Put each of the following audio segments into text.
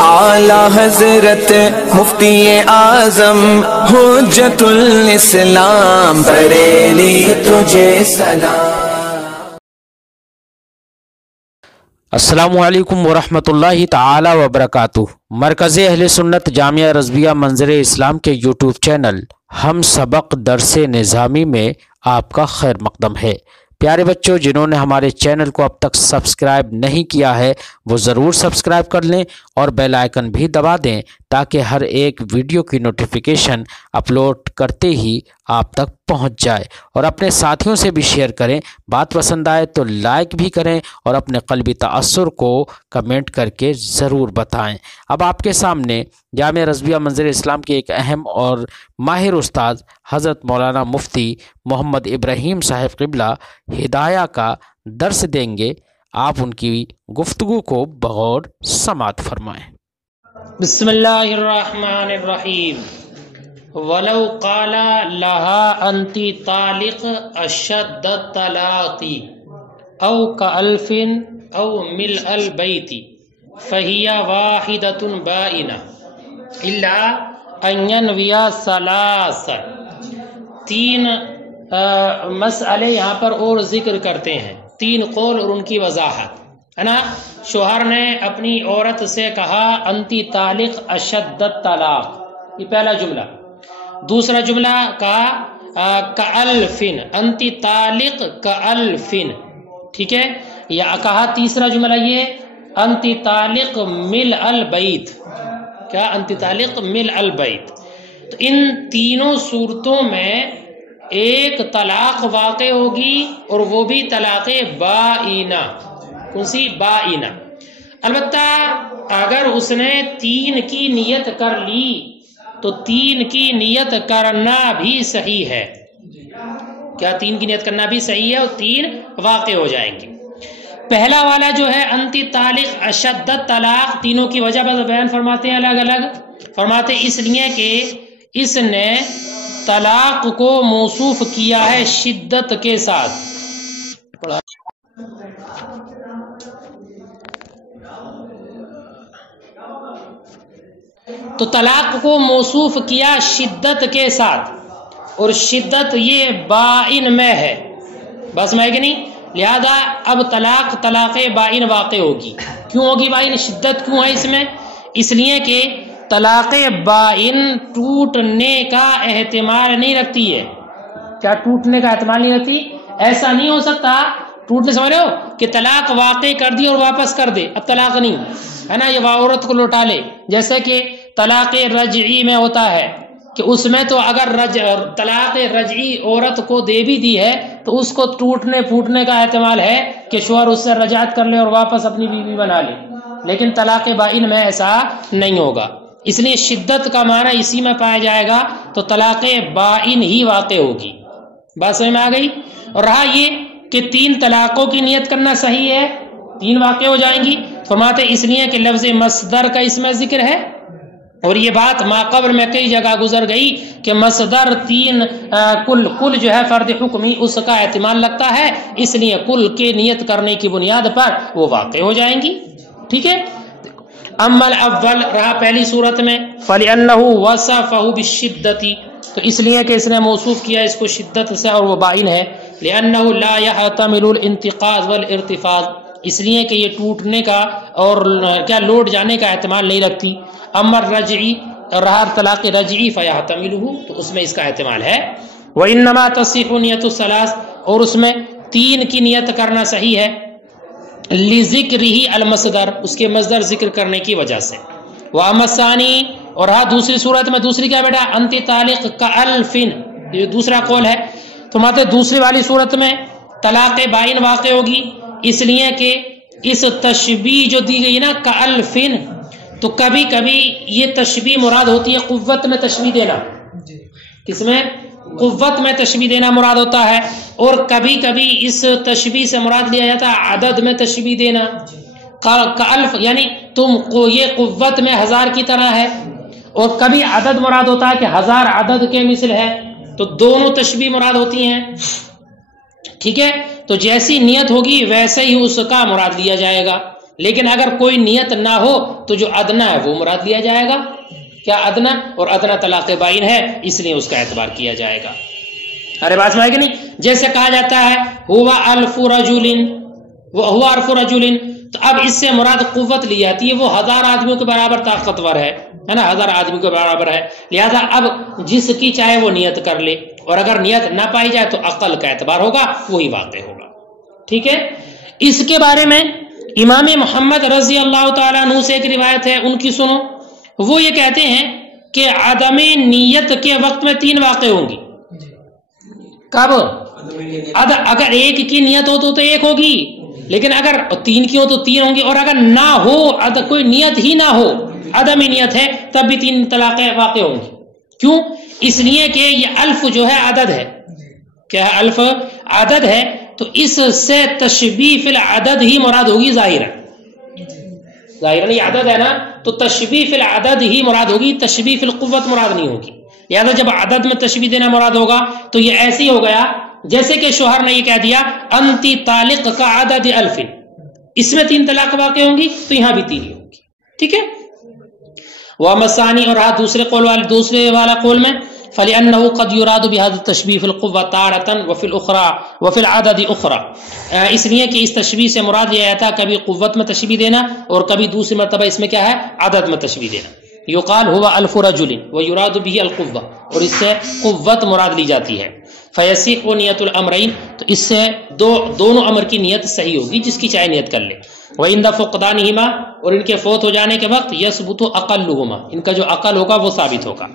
اعلی حضرت مفتی اعظم حجت الاسلام بریلی تجھے سلام۔ السلام علیکم ورحمۃ اللہ تعالی وبرکاتہ۔ مرکز اہل سنت جامعہ رضویہ منظر اسلام کے یوٹیوب چینل ہم سبق درس نظامی میں آپ کا خیر مقدم ہے۔ پیارے بچوں، جنہوں نے ہمارے چینل کو اب تک سبسکرائب نہیں کیا ہے وہ ضرور سبسکرائب کر لیں اور بیل آئیکن بھی دبا دیں تاکہ ہر ایک ویڈیو کی نوٹیفیکیشن اپلوڈ کرتے ہی آپ تک پہنچ جائے، اور اپنے ساتھیوں سے بھی شیئر کریں۔ بات پسند آئے تو لائک بھی کریں اور اپنے قلبی تأثر کو کمنٹ کر کے ضرور بتائیں۔ اب آپ کے سامنے جامعہ رضویہ منظر اسلام کے ایک اہم اور ماہر استاد حضرت مولانا مفتی محمد ابراہیم صاحب قبلہ ہدایہ کا درس دیں گے۔ آپ ان کی گفتگو کو بغور سماعت فرمائیں۔ بسم اللہ الرحمن الرحیم۔ ولو قال لها انت طالق اشد الطلاق او كالف او ملء البيت فهي واحدة بائنة الا ان ينوي ثلاثا۔ تین مسئلے یہاں پر اور ذکر کرتے ہیں، تین قول اور ان کی وضاحت ہے نا۔ شوہر نے اپنی عورت سے کہا انتی طالق اشد الطلاق، یہ پہلا جملہ۔ دوسرا جملہ کہا کالفن، انتی طالق کالفن، ٹھیک ہے۔ یا کہا تیسرا جملہ یہ انتی طالق مل البیت، کیا انتی طالق مل البیت۔ تو ان تینوں صورتوں میں ایک طلاق واقع ہوگی اور وہ بھی طلاق بائینہ، کون سی؟ بائینہ۔ البتہ اگر اس نے تین کی نیت کر لی تو تین کی نیت کرنا بھی صحیح ہے۔ کیا تین کی نیت کرنا بھی صحیح ہے اور تین واقع ہو جائیں گے۔ پہلا والا جو ہے انتی طالق اشد طلاق، تینوں کی وجہ بس بیان فرماتے ہیں الگ الگ۔ فرماتے اس لیے کہ اس نے طلاق کو موصوف کیا ہے شدت کے ساتھ۔ تو طلاق کو موصوف کیا شدت کے ساتھ، اور شدت یہ بائن میں ہے، بس میں کہ نہیں، لہذا اب طلاق بائن واقع ہوگی۔ کیوں ہوگی بائن؟ شدت کیوں ہے اس میں؟ اس لیے کہ طلاق بائن ٹوٹنے کا احتمال نہیں رکھتی ہے۔ کیا ٹوٹنے کا احتمال نہیں رکھتی؟ ایسا نہیں ہو سکتا ٹوٹنے، سمجھ رہے ہو، کہ طلاق واقع کر دی اور واپس کر دے، اب طلاق نہیں ہے نا، یہ عورت کو لوٹا لے۔ جیسے کہ طلاق رجعی میں ہوتا ہے کہ اس میں تو اگر طلاق رجعی عورت کو دے بھی دی ہے تو اس کو ٹوٹنے پھوٹنے کا احتمال ہے کہ شوہر اس سے رجعت کر لے اور واپس اپنی بیوی بنا لے، لیکن طلاق بائن میں ایسا نہیں ہوگا۔ اس لیے شدت کا معنی اسی میں پایا جائے گا تو طلاق بائن ہی واقع ہوگی۔ بات سمجھ میں آ گئی؟ اور رہا یہ کہ تین طلاقوں کی نیت کرنا صحیح ہے، تین واقع ہو جائیں گی۔ فرماتے اس لیے کہ لفظ مصدر کا اس میں ذکر ہے، اور یہ بات ما قبل میں کئی جگہ گزر گئی کہ مصدر تین کل جو ہے فرد حکمی اس کا احتمال لگتا ہے، اس لیے کل کے نیت کرنے کی بنیاد پر وہ واقع ہو جائیں گی، ٹھیک ہے۔ اما الاول، رہا پہلی صورت میں فَلِأَنَّهُ وَصَفَهُ بِالشِّدَّةِ، تو اس لیے کہ اس نے موصوف کیا اس کو شدت سے اور وہ بائن ہے۔ لِأَنَّهُ لَا يَحْتَمِلُ الْانْتِقَاضَ وَالْإِرْتِفَاض، اس لیے کہ یہ ٹوٹنے کا اور کیا لوٹ جانے کا احتمال نہیں رکھتی۔ اما الرجعی، اور رہا طلاق رجعی فَيَحْتَمِلُهُ، تو اس میں اس کا احتمال ہے۔ وَإِنَّمَا تَصِحُ نِيَّةُ الثَّلَاثِ، اور اس میں تین کی نیت کرنا صحیح ہے، لِذِكْرِهِ المصدر، اس کے مصدر ذکر کرنے کی وجہ سے۔ وَأَمَّا الثَّانِي، اور رہا دوسری صورت میں، دوسری کیا بیٹا؟ انتی طالق کالفن، یہ دوسرا قول ہے۔ تو ماتے دوسری والی صورت میں طلاق بائن واقع ہوگی، اس لیے کہ اس تشبیہ جو دی گئی نا کالفن، تو کبھی کبھی یہ تشبیہ مراد ہوتی ہے قوت میں تشبیہ دینا، کس میں؟ قوت میں تشبیہ دینا مراد ہوتا ہے، اور کبھی کبھی اس تشبیہ سے مراد لیا جاتا ہے عدد میں تشبیہ دینا۔ کالف یعنی تم کو یہ قوت میں 1000 کی طرح ہے، اور کبھی عدد مراد ہوتا ہے کہ 1000 عدد کے مثل ہے، تو دونوں تشبیہ مراد ہوتی ہیں، ٹھیک ہے۔ تو جیسی نیت ہوگی ویسے ہی اس کا مراد لیا جائے گا۔ لیکن اگر کوئی نیت نہ ہو تو جو ادنا ہے وہ مراد لیا جائے گا. کیا ادنا؟ اور ادنا طلاق بائن ہے، اس لیے اس کا اعتبار کیا جائے گا. ارے بات سمجھ کہ نہیں؟ جیسے کہا جاتا ہے ہوا الف رجل، وہ ہوا الف رجل، تو اب اس سے مراد قوت لی جاتی ہے، وہ 1000 آدمیوں کے برابر طاقتور ہے نا، 1000 آدمیوں کے برابر ہے. لہذا اب جس کی چاہے وہ نیت کر لے، اور اگر نیت نہ پائی جائے تو عقل کا اعتبار ہوگا، وہی واقع ہوگا. ٹھیک ہے. اس کے بارے میں امام محمد رضی اللہ تعالیٰ عنہ سے ایک روایت ہے، ان کی سنو. وہ یہ کہتے ہیں کہ عدم نیت کے وقت میں 3 واقع ہوں گی. کب؟ اگر ایک کی نیت ہو تو 1 ہوگی، لیکن اگر 3 کی ہو تو 3 ہوں گی، اور اگر نہ ہو، کوئی نیت ہی نہ ہو، عدم نیت ہے، تب بھی 3 طلاقیں واقع ہوں گی. کیوں؟ اس لیے کہ یہ الف جو ہے عدد ہے. کیا ہے؟ الف عدد ہے، تو اس سے تشبیہ فی العدد ہی مراد ہوگی ظاہرا. ظاہرا یہ عدد ہے نا، تو تشبیہ فی العدد ہی مراد ہوگی، تشبیہ فی القوت مراد نہیں ہوگی. لہذا جب عدد میں تشبیہ دینا مراد ہوگا تو یہ ایسے ہی ہو گیا جیسے کہ شوہر نے یہ کہہ دیا انتی طالق کا عدد الف، اس میں 3 طلاق واقع ہوں گی، تو یہاں بھی 3 ہی ہوں گی. ٹھیک ہے. وَمَثَانِي، اور دوسرے والا قول میں فَلِأَنَّهُ قَدْ يُرَادُ بِهَذَا التَّشْبِيهِ فِي الْقُوَّةِ تَارَةً وَفِي الْأُخْرَى وَفِي الْعَدَدِ أُخْرَى. اس لیے کہ اس تشبیہ سے مراد یہ آتا ہے کبھی قوت میں تشبیہ دینا، اور کبھی دوسری مرتبہ اس میں کیا ہے؟ عدد میں تشبیہ دینا. یقال هو الف رجل ويراد به القوة، اور اس سے قوت مراد لی جاتی ہے. فیصیق نیت الامرین، تو اس سے دونوں امر کی نیت صحیح ہوگی، جس کی چاہے نیت کر لے. وَعِنْدَ فُقْدَانِهِمَا، اور ان کے فوت ہو جانے کے وقت يَثْبُتُ أَقَلُّهُمَا، ان کا جو عقل ہوگا وہ ثابت ہوگا.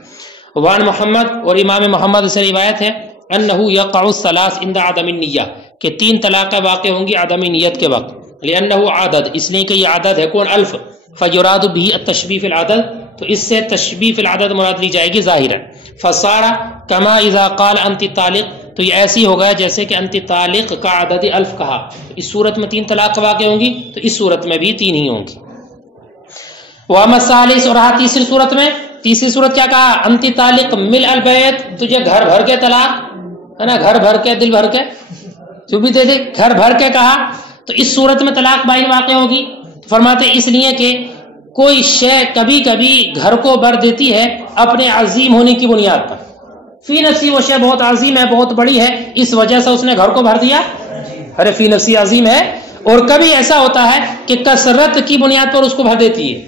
وعن محمد، اور امام محمد سے روایت ہے انه يقع الثلاث عند عدم النیہ، کہ 3 طلاقیں واقع ہوں گی عدم نیت کے وقت. لأنه عدد، اس لیے کہ یہ عدد ہے. کون؟ الف. فیراد به التشبیہ فی العدد، تو اس سے تشبیہ فی العدد مراد لی جائے گی ظاہرا. فصار کما اذا قال انت طالق، تو یہ ایسی ہو گیا جیسے کہ انت طالق کا عدد الف کہا. اس صورت میں 3 طلاق واقع ہوں گی، تو اس صورت میں بھی 3 ہی ہوں گی. واما الثالث، اور تیسری صورت میں، تیسری صورت کیا کہا؟ انت طالق مل البیت، تجھے گھر بھر کے طلاق ہے نا، گھر بھر کے، دل بھر کے، جو بھی دے دے، گھر بھر کے کہا، تو اس صورت میں طلاق بائن واقع ہوگی. فرماتے اس لیے کہ کوئی شے کبھی کبھی گھر کو بھر دیتی ہے اپنے عظیم ہونے کی بنیاد پر. فی نفسی وہ شے بہت عظیم ہے، بہت بڑی ہے، اس وجہ سے اس نے گھر کو بھر دیا. ارے فی نفسی عظیم ہے. اور کبھی ایسا ہوتا ہے کہ کثرت کی بنیاد پر اس کو بھر دیتی ہے،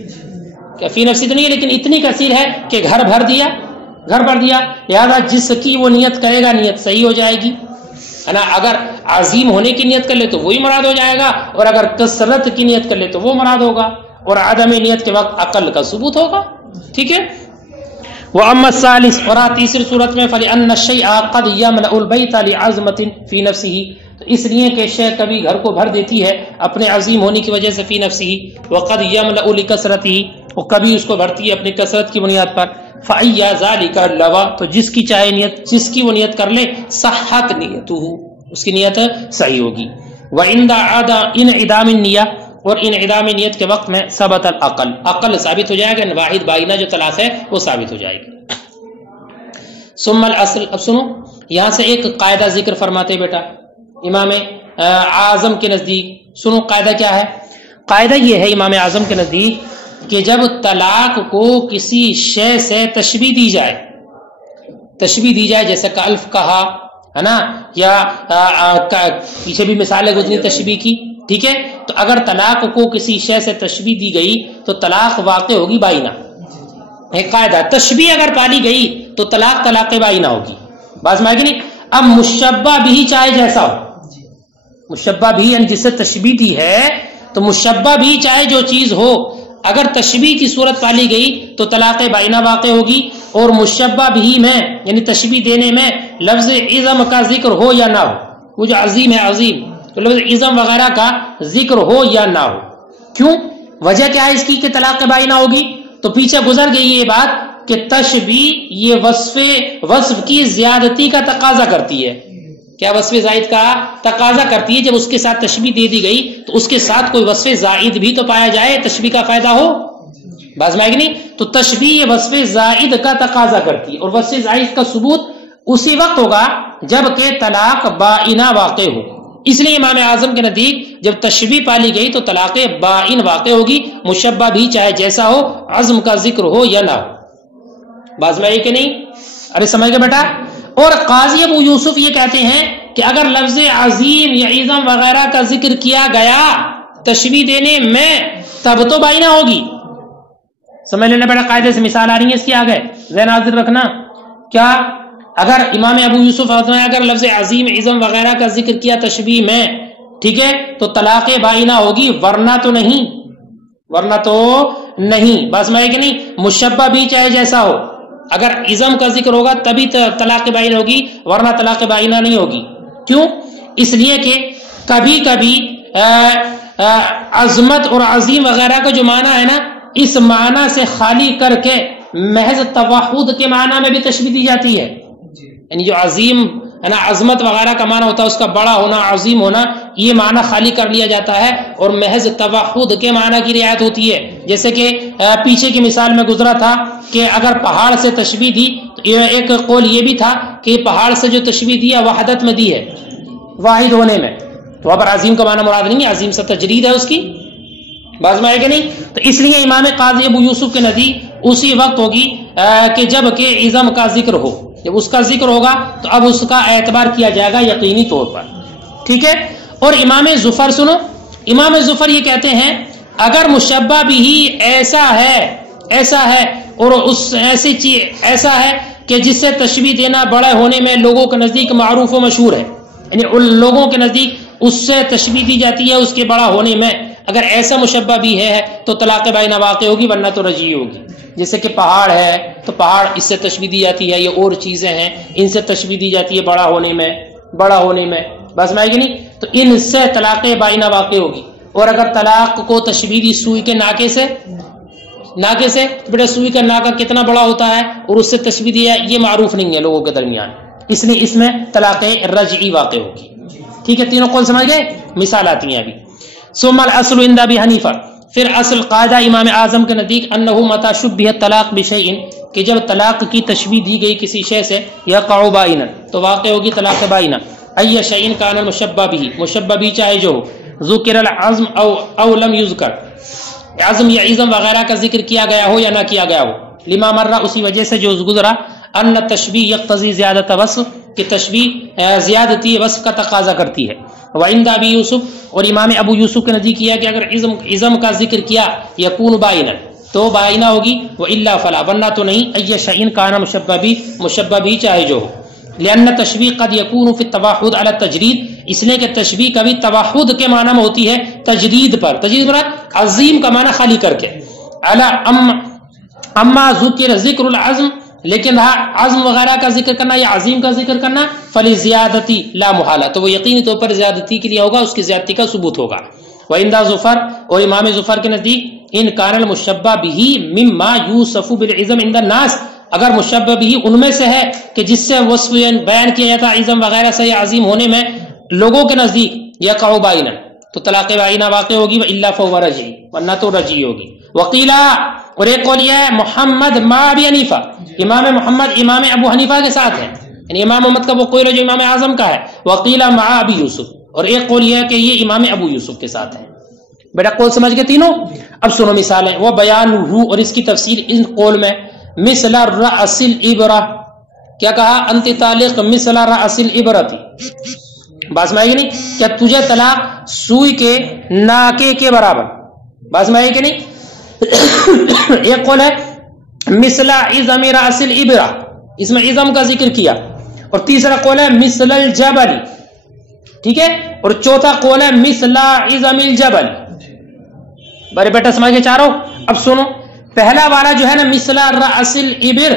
کہ فی نفسی تو نہیں ہے لیکن اتنی کثیر ہے کہ گھر بھر دیا، گھر بھر دیا. لہذا جس کی وہ نیت کرے گا نیت صحیح ہو جائے گی ہے نا. اگر عظیم ہونے کی نیت کر لے تو وہی مراد ہو جائے گا، اور اگر کثرت کی نیت کر لے تو وہ مراد ہوگا، اور عدم نیت کے وقت عقل کا ثبوت ہوگا. ٹھیک ہے. وَأَمَّا الثَّالِثُ، اور تیسری صورت میں فَلِأَنَّ الشَّيْءَ قَدْ يَمْلَأُ الْبَيْتَ لِعَظْمَةٍ فِي نَفْسِهِ، تو اس لیے کہ شے کبھی گھر کو بھر دیتی ہے اپنے عظیم ہونے کی وجہ سے فی نفسه، وقد يملأ لكثرته، اور کبھی اس کو بھرتی ہے اپنی کثرت کی بنیاد پر. فَأَيَّ ذَلِكَ لَوَا، تو جس کی چاہے نیت، جس کی وہ نیت کر لے، صحت نیتہ، اس کی نیت صحیح ہوگی. وَعِنْدَ انعدام النیہ، اور انعدام نیت کے وقت میں ثبت العقل، عقل ثابت ہو جائے گا، واحد بائنہ جو طلاق ہے وہ ثابت ہو جائے گی. ثم الاصل، اب سنو یہاں سے ایک قاعدہ ذکر فرماتے بیٹا امام اعظم کے نزدیک. سنو قاعدہ کیا ہے. قاعدہ یہ ہے امام اعظم کے نزدیک کہ جب طلاق کو کسی شے سے تشبیہ دی جائے، تشبیہ دی جائے، جیسے کہ الف کہا ہے نا، یا پیچھے بھی مثالیں گزری تشبیہ کی. ٹھیک ہے. تو اگر طلاق کو کسی شے سے تشبیہ دی گئی تو طلاق واقع ہوگی بائنہ. ایک قاعدہ، تشبیہ اگر پالی گئی تو طلاق بائنہ ہوگی. بات سمجھ گئی نہیں. اب مشبہ بھی چاہے جیسا ہو، مشبہ بھی یعنی جس سے تشبیہ دی ہے، تو مشبہ بھی چاہے جو چیز ہو، اگر تشبیہ کی صورت پالی گئی تو طلاق بائنہ واقع ہوگی. اور مشبہ بھی میں یعنی تشبیہ دینے میں لفظ عظم کا ذکر ہو یا نہ ہو، وہ جو عظیم ہے عظیم، تو لفظ عظم وغیرہ کا ذکر ہو یا نہ ہو. کیوں؟ وجہ کیا ہے اس کی کہ طلاق بائنہ ہوگی؟ تو پیچھے گزر گئی یہ بات کہ تشبیہ یہ وصف کی زیادتی کا تقاضا کرتی ہے. کیا وصف زائد کا تقاضا کرتی ہے؟ جب اس کے ساتھ تشبیہ دے دی گئی تو اس کے ساتھ کوئی وصف زائد بھی تو پایا جائے، تشبیہ کا فائدہ ہو. باز میں نہیں. تو تشبیہ وصف زائد کا تقاضا کرتی ہے، اور وصف زائد کا ثبوت اسی وقت ہوگا جب کہ طلاق بائنہ واقع ہو. اس لیے امام اعظم کے نزدیک جب تشبیہ پالی گئی تو طلاق بائن واقع ہوگی، مشبہ بھی چاہے جیسا ہو، عزم کا ذکر ہو یا نہ ہو۔ باز میں یہ کہ نہیں؟ ارے سمجھ گئے بیٹا؟ اور قاضی ابو یوسف یہ کہتے ہیں کہ اگر لفظ عظیم یا عظم وغیرہ کا ذکر کیا گیا تشبیہ دینے میں تب تو بائنہ ہوگی۔ سمجھ لینا بیٹا، قاعدے سے مثال آ رہی ہے اس کی آگے، ذہن حاضر رکھنا۔ کیا اگر امام ابو یوسف اگر لفظ عظیم عظم وغیرہ کا ذکر کیا تشبیہ میں، ٹھیک ہے، تو طلاق بائنہ ہوگی، ورنہ تو نہیں، ورنہ تو نہیں۔ بس میں کہ نہیں، مشبہ بھی چاہے جیسا ہو، اگر عظم کا ذکر ہوگا تبھی طلاق بائنہ ہوگی، ورنہ طلاق بائنہ نہیں ہوگی۔ کیوں؟ اس لیے کہ کبھی کبھی عظمت اور عظیم وغیرہ کا جو معنی ہے نا، اس معنی سے خالی کر کے محض توحد کے معنی میں بھی تشبیہ دی جاتی ہے۔ یعنی جو عظیم ہے نا، عظمت وغیرہ کا معنی ہوتا ہے اس کا بڑا ہونا، عظیم ہونا، یہ معنی خالی کر لیا جاتا ہے اور محض توحد کے معنی کی رعایت ہوتی ہے۔ جیسے کہ پیچھے کی مثال میں گزرا تھا کہ اگر پہاڑ سے تشبیہ دی تو ایک قول یہ بھی تھا کہ پہاڑ سے جو تشبیہ دیا وحدت میں دی ہے، واحد ہونے میں، تو وہاں پر عظیم کا معنی مراد نہیں ہے، عظیم سے تجرید ہے اس کی، باز میں ہے کہ نہیں؟ تو اس لیے امام قاضی ابو یوسف کے نزدیک اسی وقت ہوگی کہ جب کہ عظم کا ذکر ہو، جب اس کا ذکر ہوگا تو اب اس کا اعتبار کیا جائے گا یقینی طور پر، ٹھیک ہے۔ اور امام ظفر سنو، امام ظفر یہ کہتے ہیں اگر مشبہ بھی ایسا ہے اور اس ایسی چیز ایسا ہے کہ جس سے تشبیہ دینا بڑے ہونے میں لوگوں کے نزدیک معروف و مشہور ہے، یعنی ان لوگوں کے نزدیک اس سے تشبیہ دی جاتی ہے اس کے بڑا ہونے میں، اگر ایسا مشبہ بھی ہے تو طلاق بائنہ واقع ہوگی، ورنہ تو رجعی ہوگی۔ جیسے کہ پہاڑ ہے تو پہاڑ اس سے تشبیہ دی جاتی ہے، یہ اور چیزیں ہیں ان سے تشبیہ دی جاتی ہے بڑا ہونے میں، بس میں کہ نہیں، تو ان سے طلاق بائنہ واقع ہوگی۔ اور اگر طلاق کو تشبیہ دی سوئی کے ناکے سے تو بیٹا سوئی کا ناکا کتنا بڑا ہوتا ہے اور اس سے تشبیہ دیا، یہ معروف نہیں ہے لوگوں کے درمیان، اس لیے اس میں طلاق رجعی واقع ہوگی۔ ٹھیک ہے، تینوں قول سمجھ گئے؟ مثال آتی ہیں ابھی۔ ثم الاصل عند ابی حنیفہ، پھر اصل قاعدہ امام اعظم کے نزدیک انہ متی شبہ الطلاق بشیء، کہ جب طلاق کی تشبیہ دی گئی کسی شے سے، یقع بائنا، تو واقع ہوگی طلاق بائنہ، ای شیء کان المشبہ به، مشبہ بھی چاہے جو ذکر العظم او لم یذکر، عظم یا عظم وغیرہ کا ذکر کیا گیا ہو یا نہ کیا گیا ہو، لما مرہ، اسی وجہ سے جو گزرا، ان التشبیہ یقتضی زیادۃ وصف، کہ تشبیہ زیادتی وصف کا تقاضا کرتی ہے۔ وعند ابی یوسف، اور امام ابو یوسف کے نزدیک کیا کہ اگر عظم کا ذکر کیا یکون بائنا، تو بائنہ ہوگی، والا فلا، ورنہ تو نہیں، ای شیء کان مشبہ بھی چاہے جو ہو، لأن تشبیہ قد یکون فی التوحد علی التجرید، اس لیے کہ تشبیہ کبھی توحد کے معنی میں ہوتی ہے تجرید پر، تجرید مراد عظیم کا معنی خالی کر کے، اما ذکر العظم، لیکن عظم وغیرہ کا ذکر کرنا یا عظیم کا ذکر کرنا، فلزیادتی لا محالہ، تو وہ یقینی طور پر زیادتی کے لیے ہوگا، اس کی زیادتی کا ثبوت ہوگا۔ وعند ظفر، اور امام ظفر کے نزدیک، ان کان المشبہ به مما یوصف بالعظم عند الناس، اگر مشبہ بھی ان میں سے ہے کہ جس سے وصف بیان کیا جاتا عظم وغیرہ سے یا عظیم ہونے میں لوگوں کے نزدیک، یقع بائنا، تو طلاق بائنہ واقع ہوگی، والا فهو رجعی، ورنہ تو رجعی ہوگی۔ وقیلا، اور ایک قول یہ ہے محمد ما ابی حنیفہ، امام محمد امام ابو حنیفہ کے ساتھ ہے، یعنی امام محمد کا وہ قول ہے جو امام اعظم کا ہے۔ وقیلا مع ابی یوسف، اور ایک قول یہ ہے کہ یہ امام ابو یوسف کے ساتھ ہے۔ بیٹا قول سمجھ گئے تینوں؟ اب سنو مثالیں، وہ بیان ہو، اور اس کی تفصیل ان قول میں، مثل رأس الابرہ، کیا کہا؟ انت طالق مثل رأس الابرتی، بات میں آئی کہ نہیں؟ کیا تجھے طلاق سوئی کے ناکے کے برابر، بات میں آئی کہ نہیں؟ ایک قول ہے مثل عظم رأس الابرہ، اس میں عظم کا ذکر کیا، اور تیسرا قول ہے مثل الجبل، ٹھیک ہے، اور چوتھا قول ہے مثل عظم الجبل۔ بڑے بیٹا سمجھ کے چاروں؟ اب سنو، پہلا والا جو ہے نا مثل رأس الابر،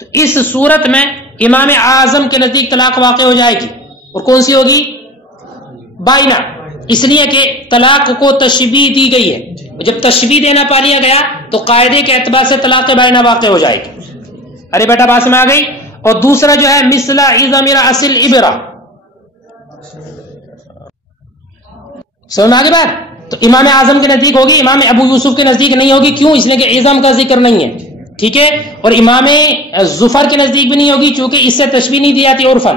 تو اس صورت میں امام اعظم کے نزدیک طلاق واقع ہو جائے گی، اور کون سی ہوگی؟ بائنہ، اس لیے کہ طلاق کو تشبیہ دی گئی ہے، جب تشبیہ دینا پا لیا گیا تو قاعدے کے اعتبار سے طلاق بائنہ واقع ہو جائے گی۔ ارے بیٹا بات میں آ گئی؟ اور دوسرا جو ہے مثل عظم رأس الابرہ، سمجھ آگے بات؟ تو امام اعظم کے نزدیک ہوگی، امام ابو یوسف کے نزدیک نہیں ہوگی، کیوں؟ اس لیے کہ عظم کا ذکر نہیں ہے، ٹھیک ہے، اور امام ظفر کے نزدیک بھی نہیں ہوگی چونکہ اس سے تشبیہ نہیں دی جاتی عرفاً۔